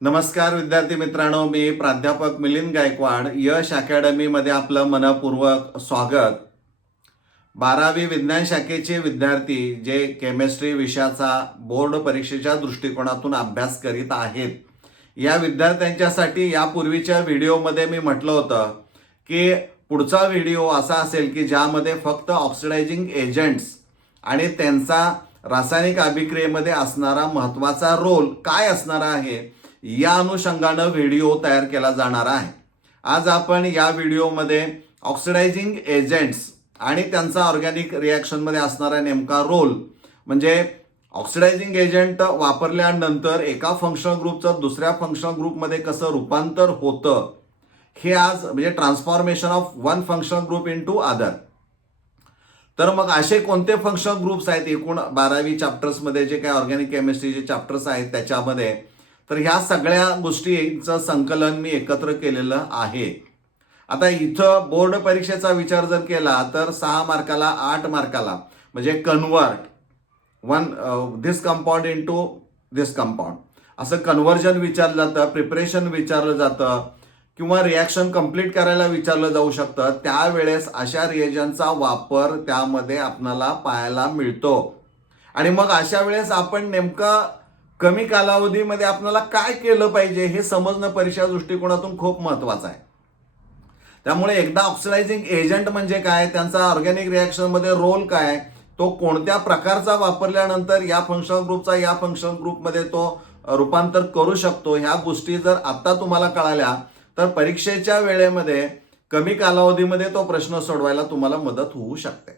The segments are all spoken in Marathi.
नमस्कार विद्यार्थी मित्रांनो, मी प्राध्यापक मिलिंद गायकवाड. यश अकॅडमीमध्ये आपलं मनपूर्वक स्वागत. 12वी विज्ञान शाखेचे विद्यार्थी जे केमिस्ट्री विषयाचा बोर्ड परीक्षेच्या दृष्टिकोनातून अभ्यास करीत आहेत, या विद्यार्थ्यांच्यासाठी यापूर्वीच्या व्हिडिओमध्ये मी म्हटलं होतं की पुढचा व्हिडिओ असा असेल की ज्यामध्ये फक्त ऑक्सिडायझिंग एजंट्स आणि त्यांचा रासायनिक अभिक्रियेमध्ये असणारा महत्त्वाचा रोल काय असणार आहे या अनुषंगानं व्हिडिओ तयार केला जाणार आहे. आज आपण या व्हिडिओमध्ये ऑक्सिडायझिंग एजंट्स आणि त्यांचा ऑर्गॅनिक रिॲक्शनमध्ये असणारा नेमका रोल, म्हणजे ऑक्सिडायझिंग एजंट वापरल्यानंतर एका फंक्शनल ग्रुपचं दुसऱ्या फंक्शनल ग्रुपमध्ये कसं रूपांतर होतं, हे आज म्हणजे transformation of one functional group into other. तर मग असे कोणते फंक्शनल ग्रुप्स आहेत एकूण 12वी चॅप्टर्समध्ये, जे काही ऑर्गॅनिक केमिस्ट्रीचे चॅप्टर्स आहेत त्याच्यामध्ये, तर ह्या सगळ्या गोष्टींचं संकलन मी एकत्र केलेलं आहे. आता इथं बोर्ड परीक्षेचा विचार जर केला तर 6 मार्काला 8 मार्काला म्हणजे convert this compound into this compound असं कन्व्हर्जन विचारलं जातं, प्रिपरेशन विचारलं जातं किंवा रिॲक्शन कंप्लीट करायला विचारलं जाऊ शकतं. त्यावेळेस अशा रिएजंटचा वापर त्यामध्ये आपल्याला पाहायला मिळतो. आणि मग अशा वेळेस आपण नेमका कमी कालावधीमध्ये आपल्याला काय केलं पाहिजे हे समजणं परीक्षा दृष्टिकोनातून खूप महत्त्वाचं आहे. त्यामुळे एकदा ऑक्सिडायझिंग एजंट म्हणजे काय, त्यांचा ऑर्गॅनिक रिॲक्शनमध्ये रोल काय, तो कोणत्या प्रकारचा वापरल्यानंतर या फंक्शनल ग्रुपचा या फंक्शनल ग्रुपमध्ये तो रूपांतर करू शकतो, ह्या गोष्टी जर आत्ता तुम्हाला कळाल्या तर परीक्षेच्या वेळेमध्ये कमी कालावधीमध्ये तो प्रश्न सोडवायला तुम्हाला मदत होऊ शकते.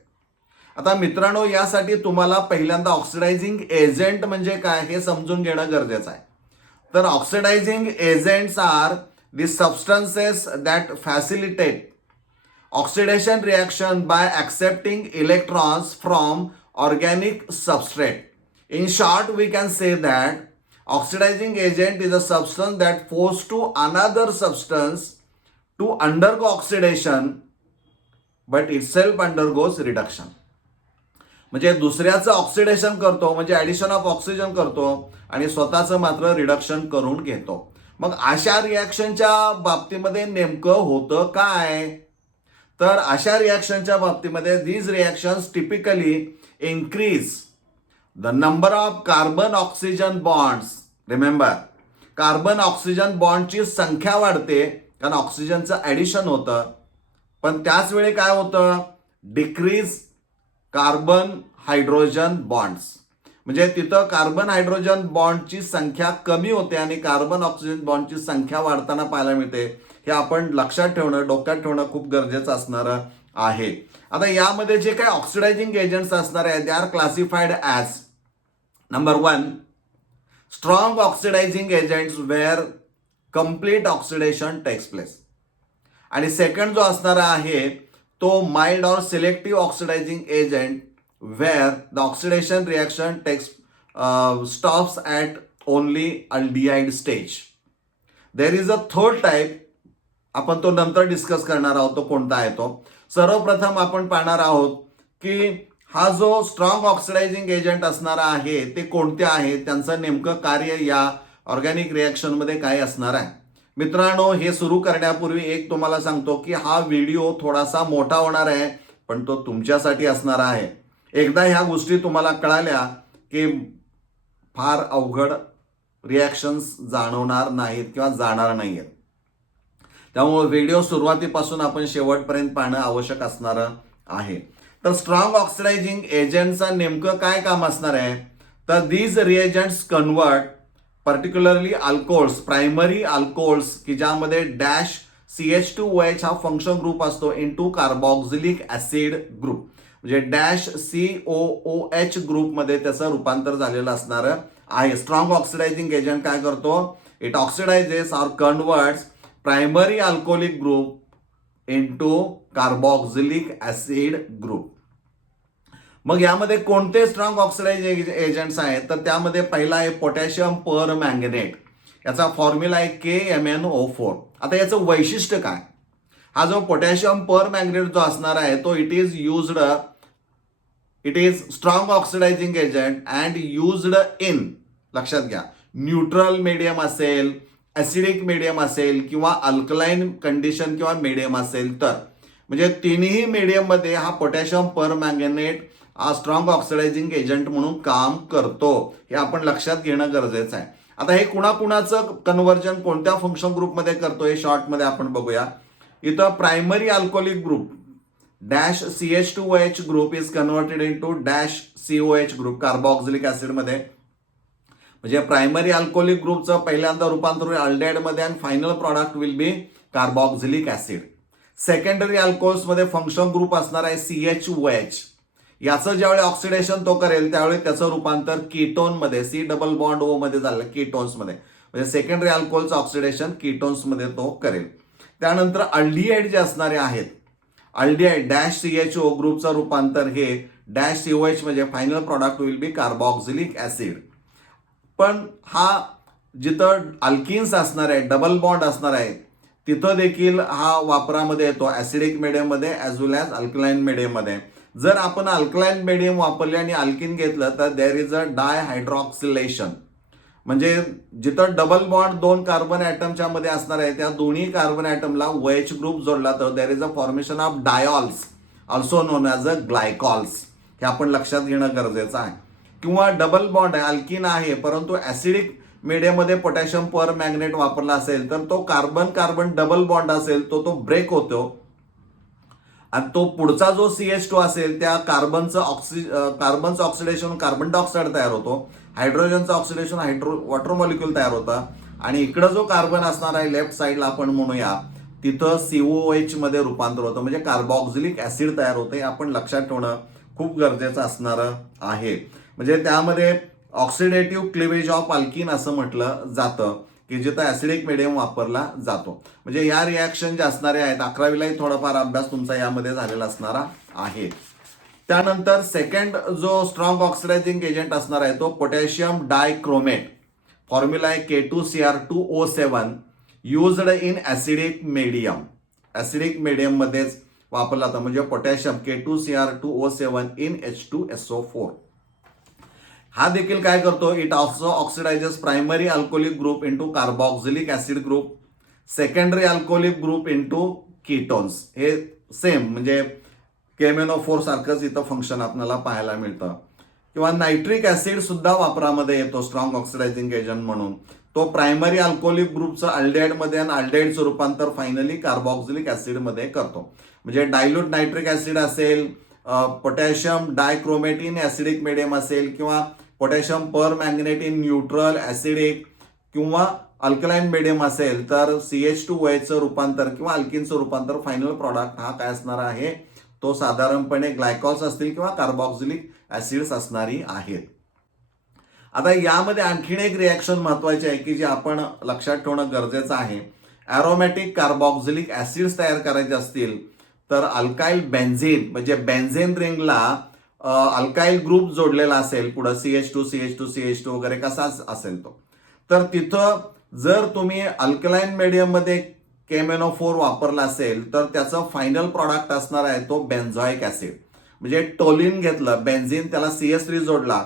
आता मित्रांनो, यासाठी तुम्हाला पहिल्यांदा ऑक्सिडायझिंग एजंट म्हणजे काय हे समजून घेणं गरजेचं आहे. तर oxidising agents are the substances that facilitate oxidation reaction by accepting electrons from organic substrate. In short, we can say that oxidizing agent is a substance that forced to another substance to undergo oxidation but itself undergoes reduction. म्हणजे दुसऱ्याचं ऑक्सिडेशन करतो, म्हणजे ॲडिशन ऑफ ऑक्सिजन करतो आणि स्वतःचं मात्र रिडक्शन करून घेतो. मग अशा रिॲक्शनच्या बाबतीमध्ये नेमकं होतं काय, तर अशा रिॲक्शनच्या बाबतीमध्ये these reactions typically increase the number of carbon oxygen bonds. Remember, carbon oxygen बॉन्डची संख्या वाढते कारण ऑक्सिजनचं ॲडिशन होतं. पण त्याच वेळी काय होतं, डिक्रीज कार्बन हायड्रोजन बॉन्ड्स, म्हणजे तिथं कार्बन हायड्रोजन बॉन्डची संख्या कमी होते आणि कार्बन ऑक्सिजन बॉन्डची संख्या वाढताना पाहायला मिळते. हे आपण लक्षात ठेवणं, डोक्यात ठेवणं खूप गरजेचं असणारं आहे. आता यामध्ये जे काही ऑक्सिडायझिंग एजंट्स असणार आहेत they are classified as number 1 strong oxidising agents where complete oxidation takes place. आणि सेकंड जो असणारा आहे तो माइल्ड और selective oxidising agent where the oxidation reaction takes stops at only aldehyde stage. There is a third type, आपण तो नंतर डिस्कस करणार आहोत तो कोणता आहे तो. सर्वप्रथम आपण पाहणार आहोत की हा जो स्ट्रॉंग ऑक्सिडायझिंग एजंट असणारा आहे ते कोणते आहे, त्यांचं नेमकं कार्य या ऑर्गॅनिक रिॲक्शनमध्ये काय असणार आहे. मित्रांनो, हे सुरू करण्यापूर्वी एक तुम्हाला सांगतो की हा व्हिडिओ थोडासा मोठा होणार आहे, पण तो तुमच्यासाठी असणार आहे. एकदा ह्या गोष्टी तुम्हाला कळाल्या की फार अवघड रिॲक्शन्स जाणवणार नाहीत किंवा जाणार नाही आहेत. त्यामुळे व्हिडिओ सुरुवातीपासून आपण शेवटपर्यंत पाहणं आवश्यक असणारं आहे. तर स्ट्रॉंग ऑक्सिडायझिंग एजंटचं नेमकं काय काम असणार आहे, तर these reagents convert particularly alcohols, primary alcohols की ज्यामध्ये डॅश CH2OH हा फंक्शन ग्रुप असतो इनटू कार्बॉक्झिलिक ॲसिड ग्रुप, म्हणजे डॅश COOH ग्रुपमध्ये त्याचं रूपांतर झालेलं असणारं आहे. स्ट्रॉंग ऑक्सिडायझिंग एजंट काय करतो, it oxidises or converts primary alcoholic group into carboxylic acid group. मग यामध्ये कोणते स्ट्रॉंग ऑक्सिडायझिंग एजंट्स आहेत, तर त्यामध्ये पहिला आहे पोटॅशियम पर मॅंगनेट. याचा फॉर्म्युला आहे KMnO4. आता याचं वैशिष्ट्य काय, हा जो पोटॅशियम पर मॅंगनेट जो असणार आहे तो it is strong oxidizing agent and used in, लक्षात घ्या, न्यूट्रल मीडियम असेल ॲसिडिक मीडियम असेल किंवा अल्कलाईन कंडिशन किंवा मीडियम असेल तर, म्हणजे तिन्ही मीडियममध्ये हा पोटॅशियम परमॅंगनेट हा स्ट्रॉंग ऑक्सिडायझिंग एजंट म्हणून काम करतो, हे आपण लक्षात घेणं गरजेचं आहे. आता हे कुणाकुणाचं कन्व्हर्जन कोणत्या फंक्शन ग्रुपमध्ये करतो हे शॉर्टमध्ये आपण बघूया. इथं primary alcoholic group dash CH2OH group is converted into dash COH group carboxylic ऍसिडमध्ये. म्हणजे प्रायमरी अल्कोहोलिक ग्रुपचं पहिल्यांदा रूपांतर होईल अल्डेहाइडमध्ये आणि final product will be carboxylic acid. Secondary अल्कोहोल्समध्ये फंक्शन ग्रुप असणार आहे CHOH. याचं ज्यावेळी ऑक्सिडेशन तो करेल त्यावेळी त्याचं रूपांतर कीटोनमध्ये C+O मध्ये झालं कीटोन्समध्ये. म्हणजे सेकंडरी अल्कोहोलचं ऑक्सिडेशन कीटोन्समध्ये तो करेल. त्यानंतर अल्डिहाइड जे असणारे आहेत, अल्डिहाइड डॅश CHO ग्रुपचं रूपांतर हे डॅश COH म्हणजे final product will be carboxylic acid. पण हा जिथं अल्किन्स असणार आहे, डबल बॉन्ड असणार आहे, तिथं देखील हा वापरामध्ये येतो ॲसिडिक मीडियममध्ये ॲज वेल ॲज अल्कलाईन मीडियममध्ये. जर आपण अल्कलाईन मीडियम वापरले आणि अल्किन घेतलं तर देर इज अ डायहायड्रॉक्सिलेशन. म्हणजे जिथं डबल बॉन्ड दोन कार्बन ॲटमच्या मध्ये असणार आहे त्या दोन्ही कार्बन ॲटमला OH ग्रुप जोडला तर there is a formation of diols also known as a glycols. हे आपण लक्षात घेणं गरजेचं आहे. किंवा डबल बॉन्ड आहे, अल्किन आहे, परंतु ॲसिडिक मीडियममध्ये पोटॅशियम पर मॅग्नेट वापरला असेल तर तो कार्बन कार्बन डबल बॉन्ड असेल तो ब्रेक होतो आणि तो पुढचा जो CH2 असेल त्या कार्बनचं ऑक्सिडेशन कार्बन डायऑक्साईड तयार होतो, हायड्रोजनचं ऑक्सिडेशन वॉटर मॉलिक्यूल तयार होतं आणि इकडं जो कार्बन असणार आहे लेफ्ट साईडला आपण म्हणूया तिथं COH मध्ये रूपांतर होतं, म्हणजे कार्बोक्सिलिक ऍसिड तयार होतं. हे आपण लक्षात ठेवणं खूप गरजेचं असणारं आहे. म्हणजे त्यामध्ये ऑक्सिडेटिव्ह क्लिवेज ऑफ अल्किन असं म्हटलं जातं की जिथं ॲसिडिक मीडियम वापरला जातो. म्हणजे या रिॲक्शन जे असणारे आहेत 11वीलाही थोडाफार अभ्यास तुमचा यामध्ये झालेला असणारा आहे. त्यानंतर सेकंड जो स्ट्रॉंग ऑक्सिडायझिंग एजंट असणार आहे तो पोटॅशियम डायक्रोमेट. फॉर्म्युला आहे K2Cr2O7 used in acidic medium. Acidic मीडियममध्येच वापरला जातो, म्हणजे पोटॅशियम K2Cr2O7 इन H2SO4. हा देखील काय करतो, it also oxidises primary alcoholic group into carboxylic acid group, secondary alcoholic group into ketones. हे सेम म्हणजे KMnO4 सारखंच इथं फंक्शन आपल्याला पाहायला मिळतं. किंवा नायट्रिक ऍसिड सुद्धा वापरामध्ये येतो स्ट्रॉंग ऑक्सिडायझिंग एजंट म्हणून. तो प्रायमरी अल्कोहोलिक ग्रुपचं अल्डेहाइडमध्ये आणि अल्डेहाइडचं रूपांतर फायनली कार्बोक्सिलिक ऍसिडमध्ये करतो. म्हणजे डायल्यूट नायट्रिक ऍसिड असेल, potassium dichromate in acidic medium असेल किंवा potassium permanganate in neutral acidic किंवा अल्कलाईन मीडियम असेल तर CH2OHचं रूपांतर किंवा अल्किनचं रूपांतर फायनल प्रॉडक्ट हा काय असणार आहे, तो साधारणपणे ग्लायकॉल्स असतील किंवा कार्बोक्सिलिक ऍसिड्स असणारी आहेत. आता यामध्ये आणखीन एक रिॲक्शन महत्वाची आहे की जे आपण लक्षात ठेवणं गरजेचं आहे. ॲरोमॅटिक कार्बोक्सिलिक ऍसिड्स तयार करायचे असतील तर अल्काइल बेन्झीन म्हणजे बेन्झीन रिंगला अल्काइल ग्रुप जोडलेला असेल पुढे CH2 वगैरे कसा असेल तो, तर तिथं जर तुम्ही अल्कलाईन मीडियम मध्ये KMnO4 वापरला असेल तर त्याचं फायनल प्रॉडक्ट असणार आहे तो बेन्झॉइक ऍसिड. म्हणजे टोलिन घेतलं, बेन्झीन त्याला CH3 जोडला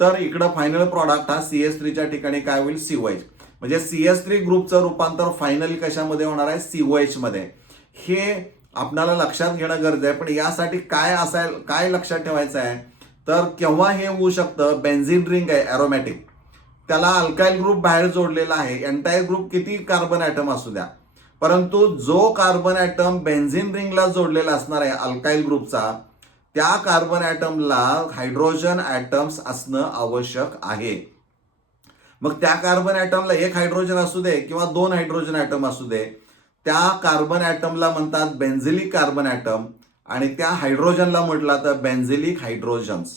तर इकडं फायनल प्रॉडक्ट हा CH3च्या ठिकाणी काय होईल COH. म्हणजे CH3 ग्रुपचं रूपांतर फायनली कशामध्ये होणार आहे COH मध्ये. हे आपल्याला लक्षात घेणं गरजेचं आहे. पण यासाठी काय लक्षात ठेवायचं आहे तर केव्हा हे होऊ शकतं, बेन्झीन रिंग आहे ॲरोमॅटिक, त्याला अल्काइल ग्रुप बाहेर जोडलेला आहे, एंटायर ग्रुप किती कार्बन ॲटम असू द्या, परंतु जो कार्बन ॲटम बेन्झीन रिंगला जोडलेला असणार आहे अल्काइल ग्रुपचा त्या कार्बन ॲटमला हायड्रोजन ॲटम्स असणं आवश्यक आहे. मग त्या कार्बन ॲटमला एक हायड्रोजन असू दे किंवा दोन हायड्रोजन ॲटम असू दे, त्या कार्बन ॲटमला म्हणतात बेन्झिलिक कार्बन ॲटम आणि त्या हायड्रोजनला म्हटलं तर बेन्झिलिक हायड्रोजन्स.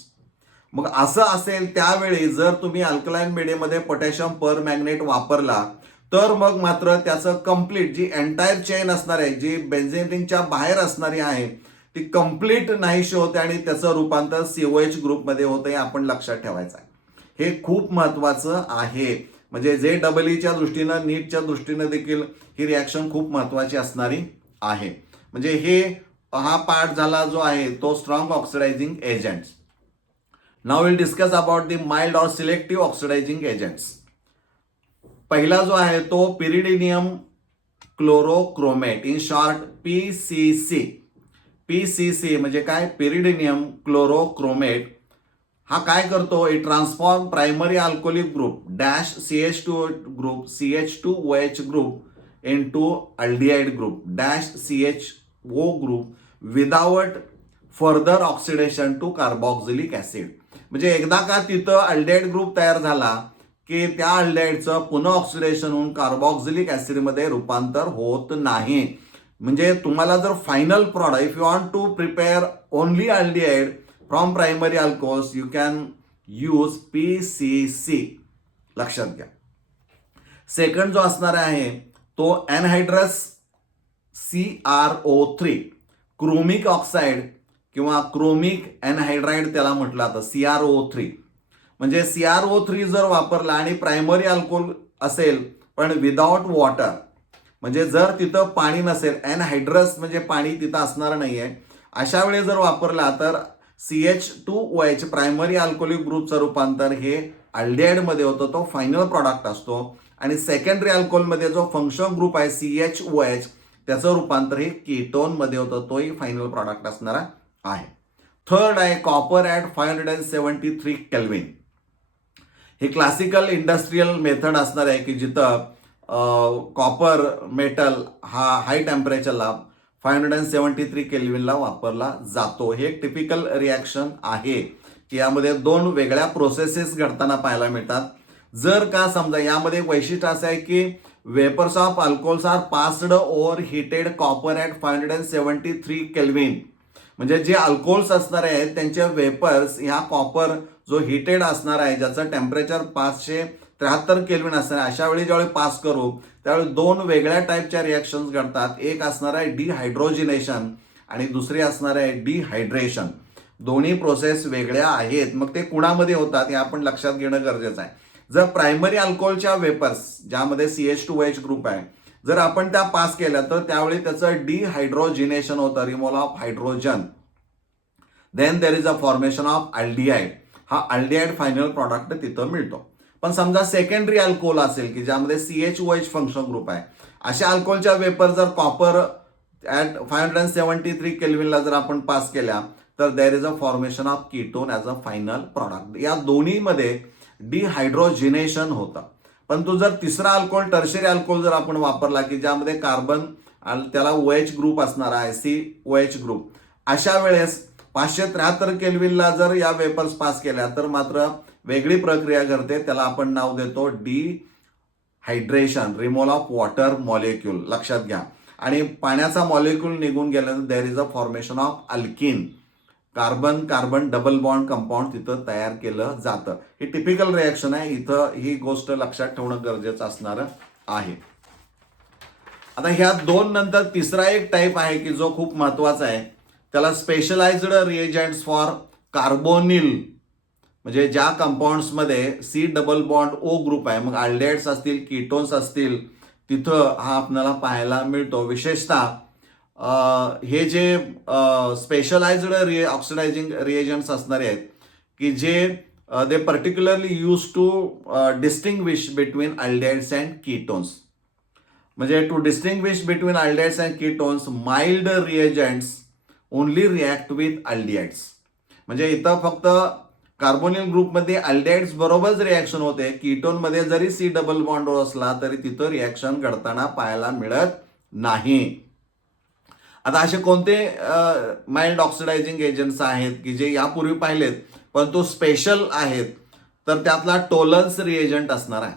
मग असं असेल त्यावेळी जर तुम्ही अल्कलाईन मीडियममध्ये पोटॅशियम पर मॅग्नेट वापरला तर मग मात्र त्याचं कंप्लीट जी एंटायर चेन असणार आहे जी बेन्झीन रिंगच्या बाहेर असणारी आहे ती कंप्लीट नाहीशी होते आणि त्याचं रूपांतर COH ग्रुपमध्ये होतं. हे आपण लक्षात ठेवायचं आहे. हे खूप महत्वाचं आहे. म्हणजे JEEच्या दृष्टीनं नीटच्या दृष्टीनं देखील ही रिॲक्शन खूप महत्वाची असणारी आहे. म्हणजे हा पार्ट झाला जो आहे तो strong oxidising agents. Now will discuss about the mild और सिलेक्टिव्ह ऑक्सिडायझिंग एजंट्स. पहिला जो आहे तो pyridinium chlorochromate, in short PCC. PCC म्हणजे काय? Pyridinium chlorochromate. हा काय करतो? It transform primary alcoholic group dash CH2 group CH2OH group into aldehyde group dash CHO group without further oxidation to carboxylic acid. म्हणजे एकदा का तिथं अल्डिहाइड ग्रुप तयार झाला की त्या अल्डिहाइडचं पुन्हा ऑक्सिडेशन होऊन कार्बॉक्सिलिक ऍसिडमध्ये रूपांतर होत नाही. म्हणजे तुम्हाला जर final product, if you want to prepare only aldehyde from primary alcohols, you can use PCC. लक्षात घ्या. सेकंड जो असणार आहे तो एनहायड्रस CrO3, क्रोमिक ऑक्साईड किंवा क्रोमिक एनहायड्राइड त्याला म्हटलं जातं, CrO3. म्हणजे CrO3 जर वापरला आणि प्रायमरी अल्कोहोल असेल पण विदाउट वॉटर, म्हणजे जर तिथं पाणी नसेल, एनहायड्रस म्हणजे पाणी तिथं असणार नाहीये, अशा वेळी जर वापरला तर CH2OH प्रायमरी अल्कोहोलिक ग्रुपचं रूपांतर हे अल्डिहाइडमध्ये होतं, तो फायनल प्रॉडक्ट असतो. आणि सेकंडरी अल्कोहोलमध्ये जो फंक्शन ग्रुप आहे CHOH त्याचं रूपांतर हे कीटोनमध्ये होतं, तोही फायनल प्रॉडक्ट असणार आहे. थर्ड आहे कॉपर ॲट 573 केल्विन. हे क्लासिकल इंडस्ट्रियल मेथड असणार आहे की जिथं कॉपर मेटल हा हाय टेम्परेचरला 573 केल्विनला वापरला जातो. हे एक टिपिकल रिॲक्शन आहे की यामध्ये दोन वेगळ्या प्रोसेसेस घडताना पाहायला मिळतात. जर का समजा यामध्ये एक वैशिष्ट्य असं आहे की vapours of alcohols are passed over heated copper at 573 kelvin. म्हणजे जे अल्कोहोल्स असणार आहेत त्यांचे वेपर्स ह्या कॉपर जो हिटेड असणार आहे, ज्याचं टेम्परेचर 573 केल्विन असणार आहे, अशा वेळी ज्यावेळी पास करू त्यावेळी दोन वेगळ्या टाईपच्या रिॲक्शन्स घडतात. एक असणार आहे डिहायड्रोजिनेशन आणि दुसरी असणार आहे डिहायड्रेशन. दोन्ही प्रोसेस वेगळ्या आहेत. मग ते कुणामध्ये होतात हे आपण लक्षात घेणं गरजेचं आहे. जर प्रायमरी अल्कोहोलच्या वेपर्स ज्यामध्ये CH2OH ग्रुप आहे जर आपण त्या पास केल्या तर त्यावेळी त्याचं डिहायड्रोजिनेशन होतं, removal of hydrogen. Then there is a formation of aldehyde. हा अल्डिहाइड फायनल प्रॉडक्ट तिथं मिळतो. पण समजा सेकंडरी अल्कोहोल असेल की ज्यामध्ये CHOH फंक्शन ग्रुप आहे, अशा अल्कोहोलच्या वेपर जर कॉपर ॲट 573 केल्विनला जर आपण पास केल्या तर there is a formation of ketone as a final product. या दोन्हीमध्ये डिहायड्रोजिनेशन होतं. पण तो जर तिसरा अल्कोहोल टर्शरी अल्कोहोल जर आपण वापरला की ज्यामध्ये कार्बन त्याला OH ग्रुप असणार आहे, COH ग्रुप, अशा वेळेस 573 केल्विनला जर या वेपर्स पास केल्या तर मात्र वेगळी प्रक्रिया घडते. त्याला आपण नाव देतो dehydration, removal of water molecule. लक्षात घ्या. आणि पाण्याचा मॉलिक्यूल निघून गेल्यानंतर देर is a formation of alkene, carbon carbon double bond compound तिथं तयार केलं जातं. ही टिपिकल रिॲक्शन आहे. इथं ही गोष्ट लक्षात ठेवणं गरजेचं असणार आहे. आता ह्या दोन नंतर तिसरा एक टाईप आहे की जो खूप महत्वाचा आहे, त्याला स्पेशलाइज्ड रिएजंट्स फॉर कार्बोनिल. म्हणजे ज्या कंपाऊंड्समध्ये C double bond O group आहे, मग अल्डिहाइड्स असतील, कीटोन्स असतील, तिथं हा आपल्याला पाहायला मिळतो. विशेषतः हे जे स्पेशलाइज्ड ऑक्सिडायझिंग रिएजंट्स असणारे आहेत की जे they particularly use to distinguish between aldehydes and ketones. म्हणजे to distinguish between aldehydes and ketones mild reagents only react with aldehydes. म्हणजे इथं फक्त कार्बोनिल ग्रुपमध्ये अल्डिहाइड्स बरोबरच रिॲक्शन होते, कीटोनमध्ये जरी C डबल बॉन्ड असला तरी तिथं रिॲक्शन घडताना पाहायला मिळत नाही. आता असे कोणते माइल्ड ऑक्सिडायझिंग एजंट्स आहेत की जे यापूर्वी पाहिलेत पण तो स्पेशल आहेत, तर त्यातला टोलन्स रिएजंट असणार आहे,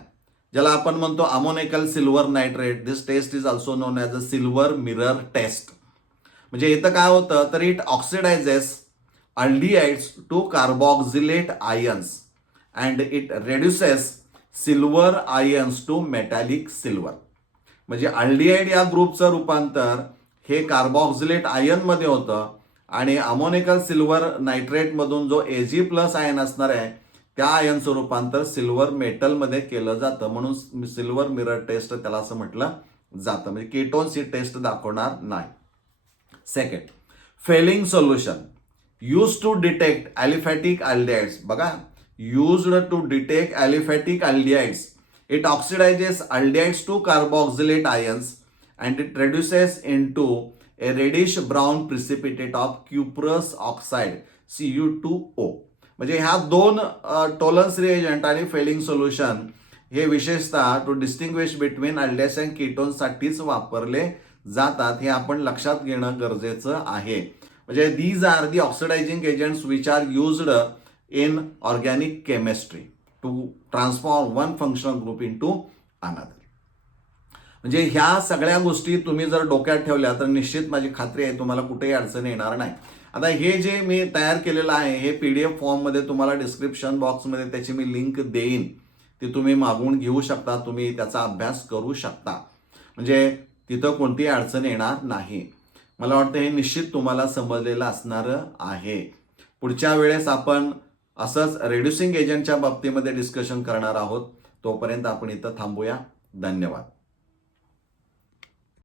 ज्याला आपण म्हणतो ammoniacal silver nitrate. This test is also known as a silver mirror test. म्हणजे इथं काय होतं तर it oxidizes aldehydes to carboxylate ions and it reduces silver ions to metallic silver. म्हणजे अल्डिहाइड या ग्रुपचं रूपांतर हे कार्बॉक्सिलेट आयन मध्ये होतं आणि अमोनिकल सिल्वर नायट्रेट मधून जो Ag+ आयन असणार आहे त्या आयनचं रूपांतर सिल्वर मेटल मध्ये केलं जातं. म्हणून सिल्वर मिरर टेस्ट त्याला असं म्हटलं जातं. म्हणजे कीटोन्स ही टेस्ट दाखवणार नाही. Second, Fehling solution used to detect aliphatic aldehydes. बघा, used to detect aliphatic aldehydes. It oxidises aldehydes to carboxylate ions and it reduces into a reddish brown precipitate of cuprous oxide Cu2O. म्हणजे ह्या दोन टोलन्स रिएजंट आणि फेलिंग सोल्युशन हे विशेषतः to distinguish between aldehydes and कीटोन्ससाठीच वापरले जातात, हे आपण लक्षात घेणं गरजेचं आहे. म्हणजे these are the oxidising agents which are used in organic chemistry to transform one functional group into another. म्हणजे ह्या सगळ्या गोष्टी तुम्ही जर डोक्यात ठेवल्या तर निश्चित माझी खात्री आहे तुम्हाला कुठेही अडचण येणार नाही. आता हे जे मी तयार केलेलं आहे हे PDF फॉर्ममध्ये तुम्हाला डिस्क्रिप्शन बॉक्समध्ये त्याची मी लिंक देईन, ती तुम्ही मागवून घेऊ शकता, तुम्ही त्याचा अभ्यास करू शकता, म्हणजे तिथं कोणतीही अडचण येणार नाही. मला वाटतं हे निश्चित तुम्हाला समजलेलं असणार आहे. पुढच्या वेळेस आपण असंच रेड्युसिंग एजंटच्या बाबतीमध्ये डिस्कशन करणार आहोत. तोपर्यंत आपण इथं थांबूया. धन्यवाद.